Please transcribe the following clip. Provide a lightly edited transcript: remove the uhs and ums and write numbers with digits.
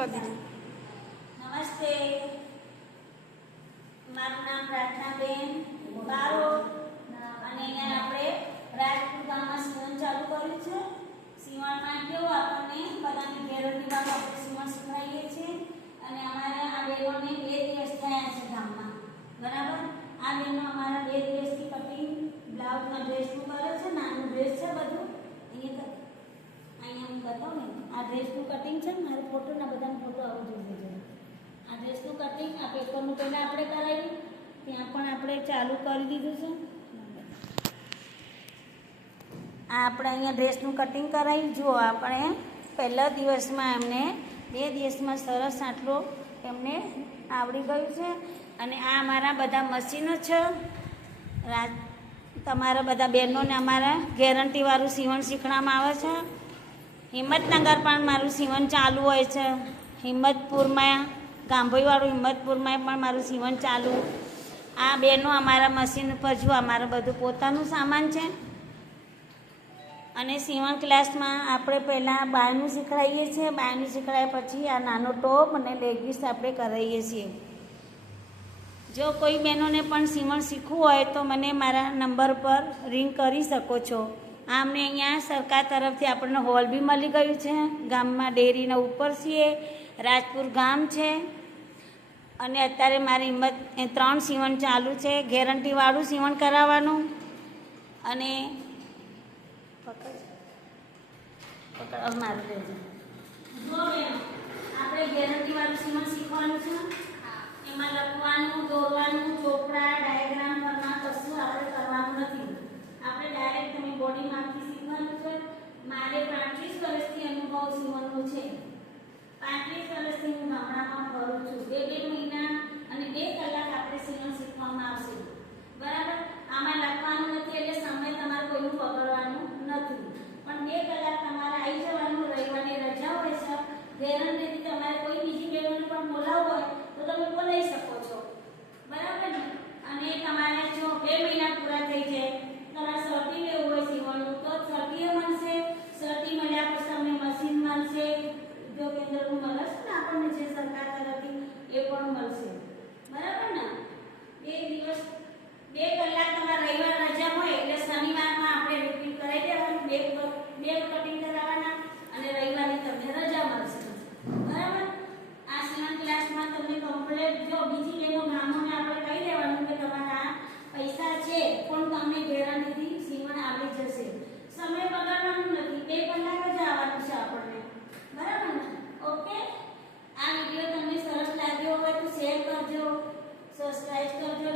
કરી દીધું. નમસ્તે, મારું નામ પ્રાર્થનાબેન બારો અને અહીંયા આપણે રાજપુર ગામમાં સીવણ ચાલુ કર્યું છે. સીવણમાં કેવું આપણને બધાની ઘેરોની વાત આપણે સીવણ શીખવાડીએ છીએ અને અમારા આ બહેનોને 2 દિવસ થયા છે ગામમાં, બરાબર. આ બહેનો અમારા 2 દિવસથી કટિંગ બ્લાઉઝના ડ્રેસનું કરે છે. નાનું ડ્રેસ છે બધું અહીંયા હું બતાવું ને. આ ડ્રેસનું કટિંગ છે ને, મારો ફોટો ના બધાનો ફોટો આવો જોઈએ. આ ડ્રેસનું કટિંગ આ પેપરનું પહેલાં આપણે કરાવ્યું, ત્યાં પણ આપણે ચાલુ કરી દીધું છે. આ આપણે અહીંયા ડ્રેસનું કટિંગ કરાવ્યું. જુઓ, આપણે પહેલા દિવસમાં એમને 2 દિવસમાં સરસ આટલો એમને આવડી ગયું છે. અને આ અમારા બધા મશીનો છે. તમારા બધા બહેનોને અમારા ગેરંટીવાળું સીવણ શીખવામાં આવે છે. હિંમતનગર પણ મારું સીવણ ચાલુ હોય છે. હિંમતપુરમાં ગાંભોઈવાળું હિંમતપુરમાં પણ મારું સીવણ ચાલુ. આ બહેનો અમારા મશીન પર જુઓ, અમારું બધું પોતાનું સામાન છે. અને સીવણ ક્લાસમાં આપણે પહેલાં બાયનું શીખવાડીએ છીએ. બાયનું શીખવાડ્યા પછી આ નાનો ટોપ અને લેગીસ આપણે કરાવીએ છીએ. જો કોઈ બહેનોને પણ સીવણ શીખવું હોય તો મને મારા નંબર પર રિંગ કરી શકો છો. અમને અહીંયા સરકાર તરફથી આપણને હોલ બી મળી ગયું છે. ગામમાં ડેરીના ઉપર છીએ, રાજપુર ગામ છે. અને અત્યારે મારી 3 સીવણ ચાલુ છે. ગેરંટીવાળું સીવણ કરાવવાનું અને મારું લેજો. જો બેન, આપણે ગેરંટીવાળું સીવણ શીખવાનું છે. એમાં લખવાનું, દોરવાનું, ચોપડા, ડાયાગ્રામ કરવાનું કશું આપણે કરવાનું નથી. આપણે ડાયરેક્ટ તમે બોડી માપથી શીખવાનું છે. મારે 35 વર્ષથી અનુભવ સીવણનો છે. 35 વર્ષથી હું ગામડામાં ફરું છું. 2 મહિના અને 2 કલાક આપણે સીવણ શીખવામાં આવશે, બરાબર. આમાં લખવાનું નથી એટલે સમય તમારે કોઈનું પકડવાનું નથી. પણ 2 કલાક તમારે આવી જવાનું. રવિવારની રજા હોય છે. ગેરંટીથી તમારે કોઈ બીજી બહેનોને પણ બોલાવવું હોય તો તમે બોલાવી શકો છો, બરાબર ને. અને તમારે જો 2 મહિના પૂરા થઈ જાય, તમારે સર્ટી લેવું હોય સીવણનું તો સર્ટી મળશે. સર્ટી મળ્યા પછી તમને મશીન મળશે. જો કેન્દ્રનું મળશે ને આપણને જે સરકાર તરફથી એ પણ મળશે, બરાબર ને. 2 કલાક તમારે રવિવાર રજા હોય એટલે શનિવારમાં આપણે રિપીટ કરાવી દેવાનું. 2 કટિંગ કરાવવાના અને રવિવારની તમને રજા મળશે, બરાબર. આ સીવણ ક્લાસમાં તમને કમ્પ્લીટ જો બીજી બહેનો ગામોને આપણે કહી દેવાનું કે તમારા પૈસા છે પણ તમને ગેરંટીથી સીવણ આવી જશે. સમય બગાડવાનું નથી. 2 કલાક જ આવવાનું છે આપણને, બરાબર ને. ઓકે. આ વિડીયો તમને સરસ લાગ્યો હોય તો શેર કરજો, સબસ્ક્રાઇબ કરજો.